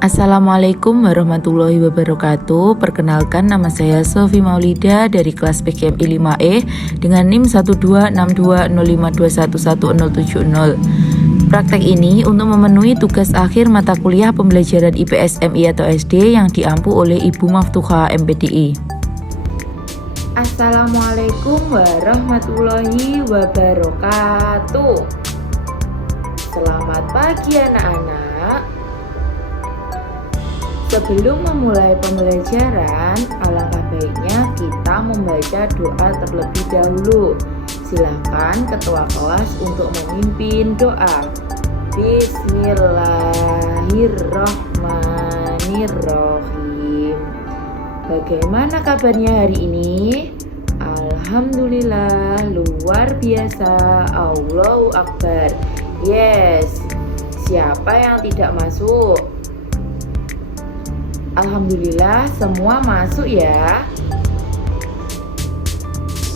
Assalamualaikum warahmatullahi wabarakatuh. Perkenalkan, nama saya Sofi Maulida dari kelas PGMI 5E dengan NIM 12620511070. Praktek ini untuk memenuhi tugas akhir mata kuliah pembelajaran IPS MI atau SD yang diampu oleh Ibu Maftuha MPDI. Assalamualaikum warahmatullahi wabarakatuh. Selamat pagi anak-anak. Sebelum memulai pembelajaran, alangkah baiknya kita membaca doa terlebih dahulu. Silakan ketua kelas untuk memimpin doa. Bismillahirrahmanirrahim. Bagaimana kabarnya hari ini? Alhamdulillah, luar biasa. Allahu Akbar. Yes. Siapa yang tidak masuk? Alhamdulillah, semua masuk ya.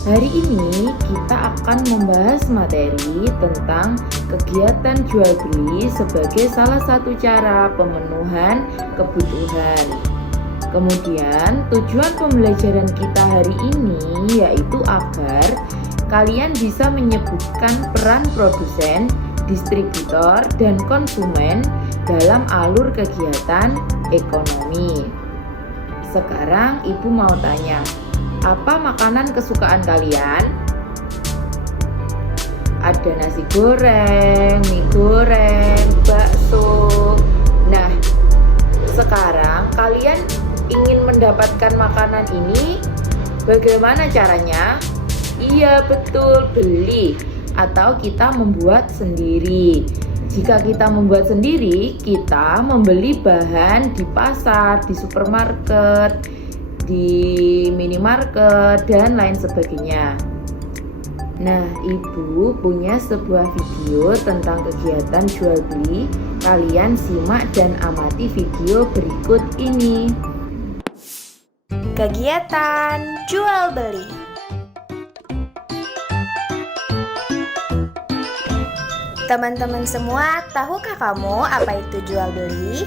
Hari ini kita akan membahas materi tentang kegiatan jual beli sebagai salah satu cara pemenuhan kebutuhan. Kemudian tujuan pembelajaran kita hari ini yaitu agar kalian bisa menyebutkan peran produsen, distributor, dan konsumen dalam alur kegiatan ekonomi. Sekarang Ibu mau tanya, apa makanan kesukaan kalian? Ada nasi goreng, mie goreng, bakso. Nah, sekarang kalian ingin mendapatkan makanan ini, bagaimana caranya? Iya betul, beli atau kita membuat sendiri. Jika kita membuat sendiri, kita membeli bahan di pasar, di supermarket, di minimarket, dan lain sebagainya. Nah, Ibu punya sebuah video tentang kegiatan jual beli. Kalian simak dan amati video berikut ini. Kegiatan jual beli. Teman-teman semua, tahukah kamu apa itu jual beli?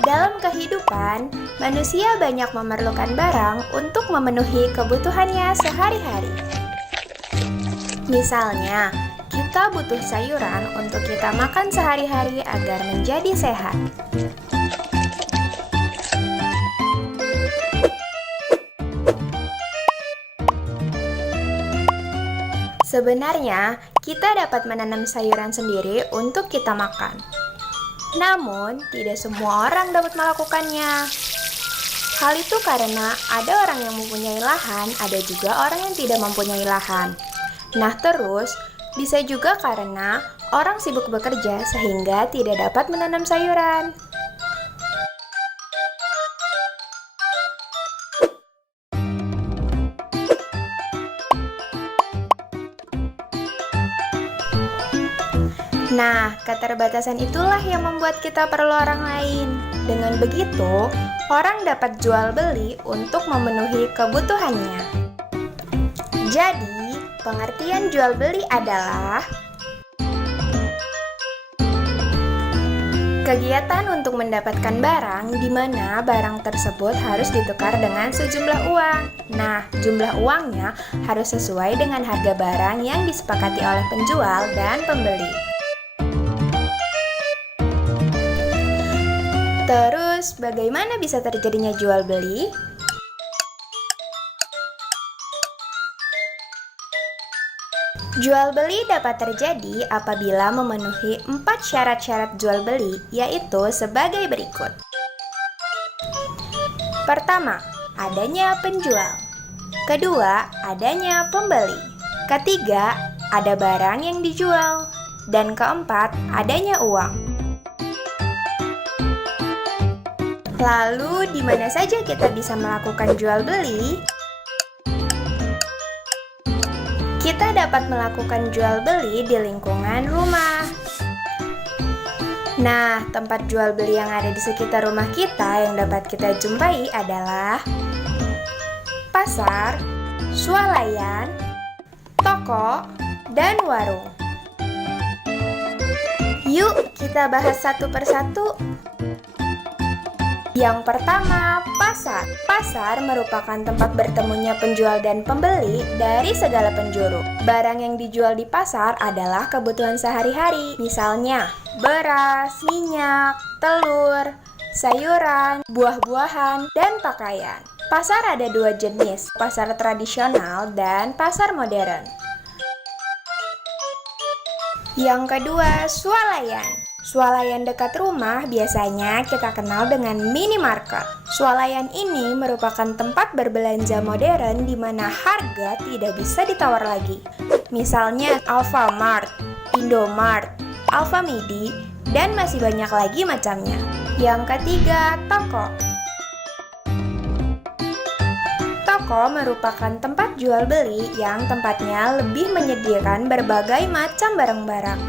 Dalam kehidupan, manusia banyak memerlukan barang untuk memenuhi kebutuhannya sehari-hari. Misalnya, kita butuh sayuran untuk kita makan sehari-hari agar menjadi sehat. Sebenarnya, kita dapat menanam sayuran sendiri untuk kita makan. Namun, tidak semua orang dapat melakukannya. Hal itu karena ada orang yang mempunyai lahan, ada juga orang yang tidak mempunyai lahan. Nah, terus bisa juga karena orang sibuk bekerja sehingga tidak dapat menanam sayuran. Nah, keterbatasan itulah yang membuat kita perlu orang lain. Dengan begitu, orang dapat jual beli untuk memenuhi kebutuhannya. Jadi, pengertian jual beli adalah kegiatan untuk mendapatkan barang di mana barang tersebut harus ditukar dengan sejumlah uang. Nah, jumlah uangnya harus sesuai dengan harga barang yang disepakati oleh penjual dan pembeli. Terus, bagaimana bisa terjadinya jual beli? Jual beli dapat terjadi apabila memenuhi 4 syarat-syarat jual beli, yaitu sebagai berikut. Pertama, adanya penjual. Kedua, adanya pembeli. Ketiga, ada barang yang dijual. Dan keempat, adanya uang. Lalu, di mana saja kita bisa melakukan jual beli? Kita dapat melakukan jual beli di lingkungan rumah. Nah, tempat jual beli yang ada di sekitar rumah kita yang dapat kita jumpai adalah pasar, swalayan, toko, dan warung. Yuk kita bahas satu persatu. Yang pertama, pasar. Pasar merupakan tempat bertemunya penjual dan pembeli dari segala penjuru. Barang yang dijual di pasar adalah kebutuhan sehari-hari. Misalnya, beras, minyak, telur, sayuran, buah-buahan, dan pakaian. Pasar ada dua jenis, pasar tradisional dan pasar modern. Yang kedua, swalayan. Swalayan dekat rumah biasanya kita kenal dengan minimarket. Swalayan ini merupakan tempat berbelanja modern di mana harga tidak bisa ditawar lagi. Misalnya Alfamart, Indomart, Alfamidi, dan masih banyak lagi macamnya. Yang ketiga, toko. Toko merupakan tempat jual beli yang tempatnya lebih menyediakan berbagai macam barang-barang.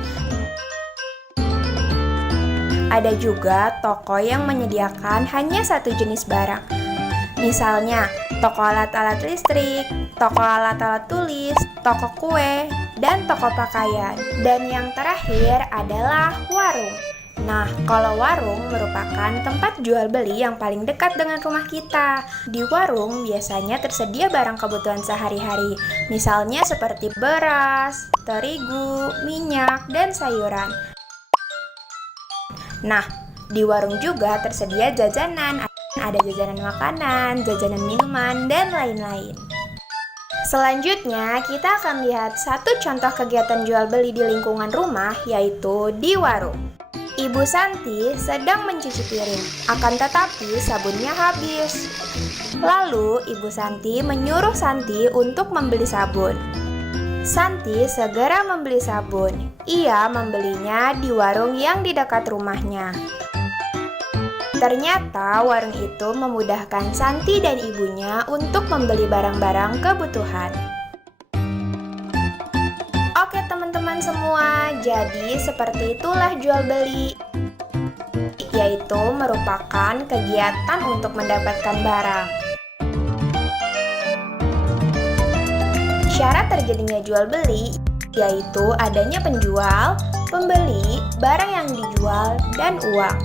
Ada juga toko yang menyediakan hanya satu jenis barang. Misalnya, toko alat-alat listrik, toko alat-alat tulis, toko kue, dan toko pakaian. Dan yang terakhir adalah warung. Nah, kalau warung merupakan tempat jual beli yang paling dekat dengan rumah kita. Di warung biasanya tersedia barang kebutuhan sehari-hari, misalnya seperti beras, terigu, minyak, dan sayuran. Nah, di warung juga tersedia jajanan, ada jajanan makanan, jajanan minuman, dan lain-lain. Selanjutnya, kita akan lihat satu contoh kegiatan jual beli di lingkungan rumah, yaitu di warung. Ibu Santi sedang mencuci piring, akan tetapi sabunnya habis. Lalu, Ibu Santi menyuruh Santi untuk membeli sabun. Santi segera membeli sabun. Ia membelinya di warung yang di dekat rumahnya. Ternyata warung itu memudahkan Santi dan ibunya untuk membeli barang-barang kebutuhan. Oke teman-teman semua, jadi seperti itulah jual beli, yaitu merupakan kegiatan untuk mendapatkan barang. Syarat terjadinya jual beli yaitu adanya penjual, pembeli, barang yang dijual, dan uang.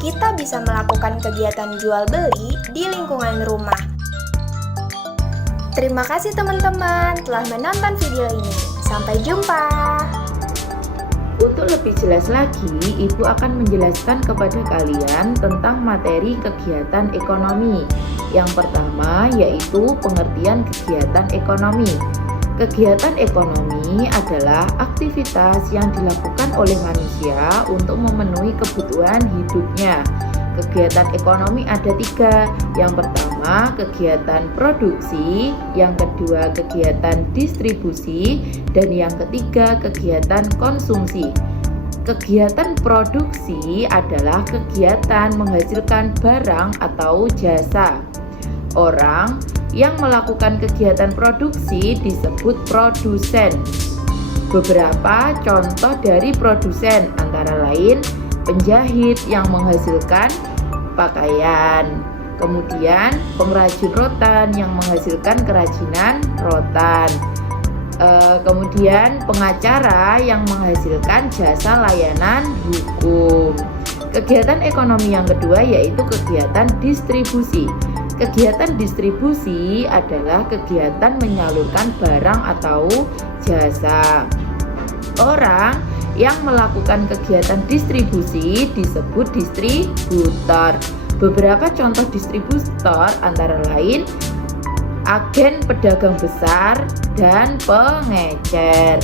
Kita bisa melakukan kegiatan jual beli di lingkungan rumah. Terima kasih teman-teman telah menonton video ini. Sampai jumpa. Untuk lebih jelas lagi, Ibu akan menjelaskan kepada kalian tentang materi kegiatan ekonomi. Yang pertama yaitu pengertian kegiatan ekonomi. Kegiatan ekonomi adalah aktivitas yang dilakukan oleh manusia untuk memenuhi kebutuhan hidupnya. Kegiatan ekonomi ada tiga. Yang pertama, kegiatan produksi, yang kedua, kegiatan distribusi, dan yang ketiga, kegiatan konsumsi. Kegiatan produksi adalah kegiatan menghasilkan barang atau jasa. Orang yang melakukan kegiatan produksi disebut produsen. Beberapa contoh dari produsen antara lain penjahit yang menghasilkan pakaian, kemudian pengrajin rotan yang menghasilkan kerajinan rotan, kemudian pengacara yang menghasilkan jasa layanan hukum. Kegiatan ekonomi yang kedua yaitu kegiatan distribusi. Kegiatan distribusi adalah kegiatan menyalurkan barang atau jasa. Orang yang melakukan kegiatan distribusi disebut distributor. Beberapa contoh distributor antara lain agen pedagang besar dan pengecer.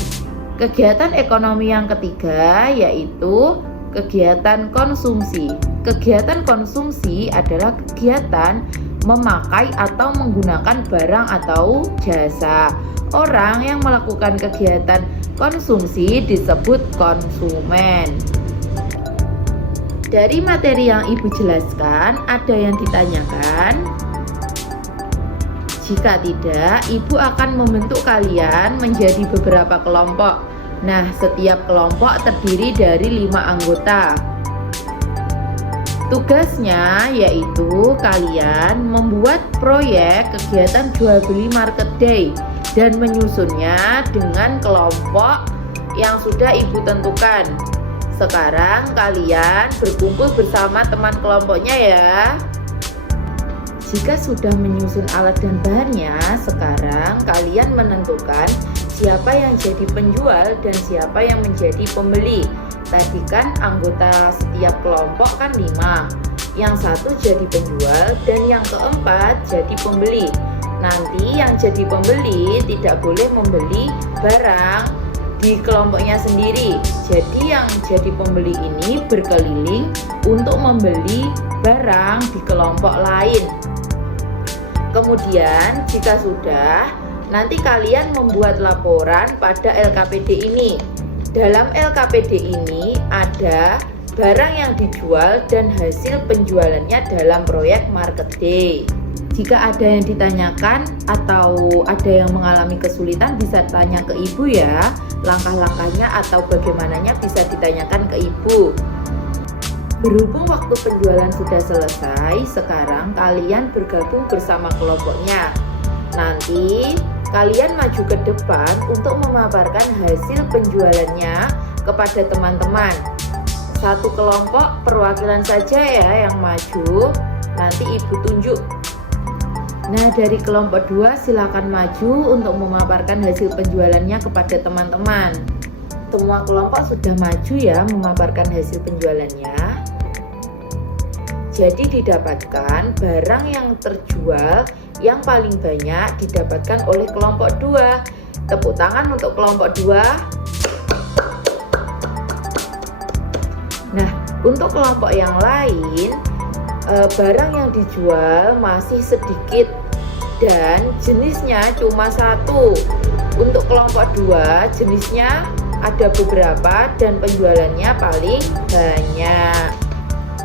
Kegiatan ekonomi yang ketiga yaitu kegiatan konsumsi. Kegiatan konsumsi adalah kegiatan memakai atau menggunakan barang atau jasa. Orang yang melakukan kegiatan konsumsi disebut konsumen. Dari materi yang Ibu jelaskan, ada yang ditanyakan? Jika tidak, Ibu akan membentuk kalian menjadi beberapa kelompok. Nah, setiap kelompok terdiri dari 5 anggota. Tugasnya yaitu kalian membuat proyek kegiatan jual beli market day. dan menyusunnya dengan kelompok yang sudah Ibu tentukan. Sekarang kalian berkumpul bersama teman kelompoknya ya. Jika sudah menyusun alat dan bahannya, sekarang kalian menentukan siapa yang jadi penjual dan siapa yang menjadi pembeli. Tadi kan anggota setiap kelompok kan 5. Yang satu jadi penjual dan yang keempat jadi pembeli. Nanti yang jadi pembeli tidak boleh membeli barang di kelompoknya sendiri. Jadi yang jadi pembeli ini berkeliling untuk membeli barang di kelompok lain. Kemudian jika sudah, nanti kalian membuat laporan pada LKPD ini. Dalam LKPD ini ada barang yang dijual dan hasil penjualannya dalam proyek Market Day. Jika ada yang ditanyakan atau ada yang mengalami kesulitan bisa tanya ke Ibu ya. Langkah-langkahnya atau bagaimananya bisa ditanyakan ke Ibu. Berhubung waktu penjualan sudah selesai, sekarang kalian bergabung bersama kelompoknya. Nanti kalian maju ke depan untuk memaparkan hasil penjualannya kepada teman-teman. Satu kelompok perwakilan saja ya yang maju, nanti Ibu tunjuk. Nah, dari kelompok 2 silakan maju untuk memaparkan hasil penjualannya kepada teman-teman. Semua kelompok sudah maju ya memaparkan hasil penjualannya. Jadi didapatkan barang yang terjual yang paling banyak didapatkan oleh kelompok 2. Tepuk tangan untuk kelompok 2. Nah, untuk kelompok yang lain, barang yang dijual masih sedikit dan jenisnya cuma 1. Untuk kelompok 2 jenisnya ada beberapa dan penjualannya paling banyak.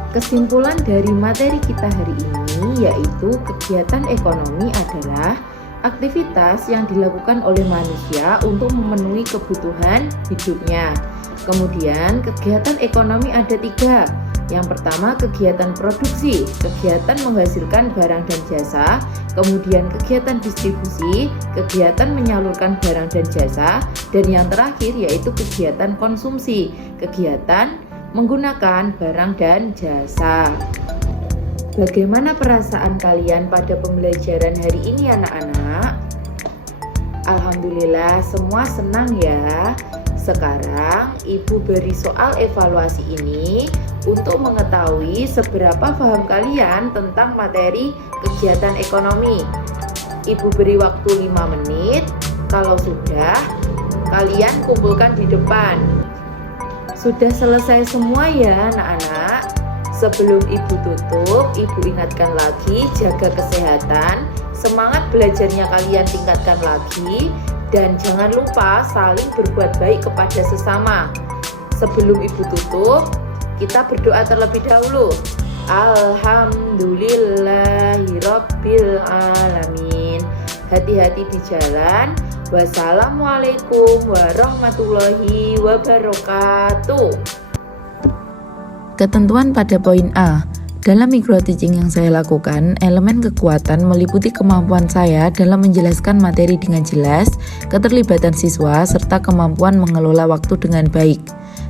Kesimpulan dari materi kita hari ini yaitu kegiatan ekonomi adalah aktivitas yang dilakukan oleh manusia untuk memenuhi kebutuhan hidupnya. Kemudian kegiatan ekonomi ada 3. Yang pertama kegiatan produksi, kegiatan menghasilkan barang dan jasa. Kemudian kegiatan distribusi, kegiatan menyalurkan barang dan jasa. Dan yang terakhir yaitu kegiatan konsumsi, kegiatan menggunakan barang dan jasa. Bagaimana perasaan kalian pada pembelajaran hari ini anak-anak? Alhamdulillah semua senang ya. Sekarang Ibu beri soal evaluasi ini untuk mengetahui seberapa paham kalian tentang materi kegiatan ekonomi. Ibu beri waktu 5 menit. Kalau sudah, kalian kumpulkan di depan. Sudah selesai semua ya anak-anak? Sebelum Ibu tutup, Ibu ingatkan lagi jaga kesehatan, semangat belajarnya kalian tingkatkan lagi, dan jangan lupa saling berbuat baik kepada sesama. Sebelum Ibu tutup, kita berdoa terlebih dahulu. Alhamdulillahirabbil alamin. Hati-hati di jalan. Wassalamualaikum warahmatullahi wabarakatuh. Ketentuan pada poin A. Dalam micro teaching yang saya lakukan, elemen kekuatan meliputi kemampuan saya dalam menjelaskan materi dengan jelas, keterlibatan siswa, serta kemampuan mengelola waktu dengan baik.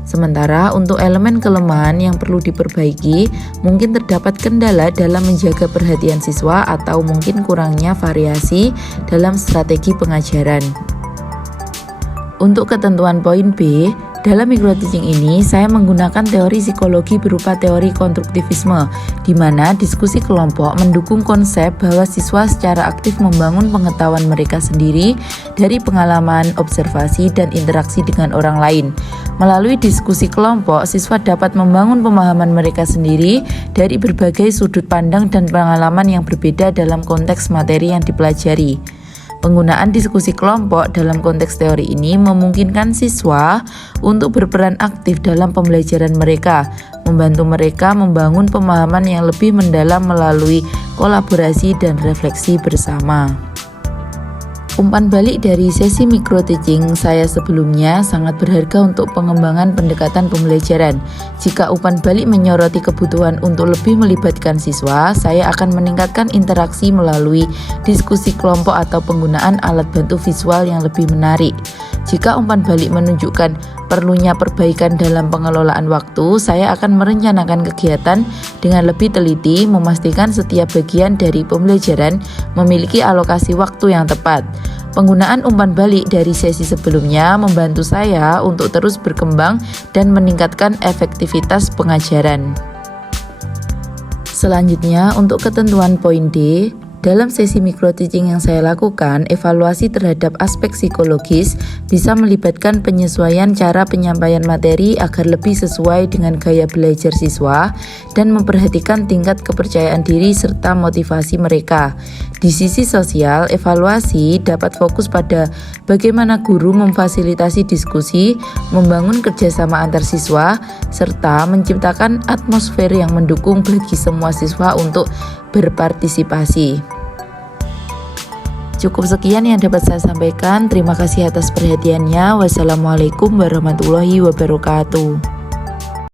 Sementara untuk elemen kelemahan yang perlu diperbaiki, mungkin terdapat kendala dalam menjaga perhatian siswa atau mungkin kurangnya variasi dalam strategi pengajaran. Untuk ketentuan poin B, dalam micro teaching ini saya menggunakan teori psikologi berupa teori konstruktivisme, di mana diskusi kelompok mendukung konsep bahwa siswa secara aktif membangun pengetahuan mereka sendiri dari pengalaman, observasi, dan interaksi dengan orang lain. Melalui diskusi kelompok, siswa dapat membangun pemahaman mereka sendiri dari berbagai sudut pandang dan pengalaman yang berbeda dalam konteks materi yang dipelajari. Penggunaan diskusi kelompok dalam konteks teori ini memungkinkan siswa untuk berperan aktif dalam pembelajaran mereka, membantu mereka membangun pemahaman yang lebih mendalam melalui kolaborasi dan refleksi bersama. Umpan balik dari sesi micro teaching saya sebelumnya sangat berharga untuk pengembangan pendekatan pembelajaran. Jika umpan balik menyoroti kebutuhan untuk lebih melibatkan siswa, saya akan meningkatkan interaksi melalui diskusi kelompok atau penggunaan alat bantu visual yang lebih menarik. Jika umpan balik menunjukkan perlunya perbaikan dalam pengelolaan waktu, saya akan merencanakan kegiatan dengan lebih teliti, memastikan setiap bagian dari pembelajaran memiliki alokasi waktu yang tepat. Penggunaan umpan balik dari sesi sebelumnya membantu saya untuk terus berkembang dan meningkatkan efektivitas pengajaran. Selanjutnya, untuk ketentuan poin D, dalam sesi micro teaching yang saya lakukan, evaluasi terhadap aspek psikologis bisa melibatkan penyesuaian cara penyampaian materi agar lebih sesuai dengan gaya belajar siswa dan memperhatikan tingkat kepercayaan diri serta motivasi mereka. Di sisi sosial, evaluasi dapat fokus pada bagaimana guru memfasilitasi diskusi, membangun kerjasama antar siswa, serta menciptakan atmosfer yang mendukung bagi semua siswa untuk berpartisipasi. Cukup sekian yang dapat saya sampaikan. Terima kasih atas perhatiannya. Wassalamualaikum warahmatullahi wabarakatuh.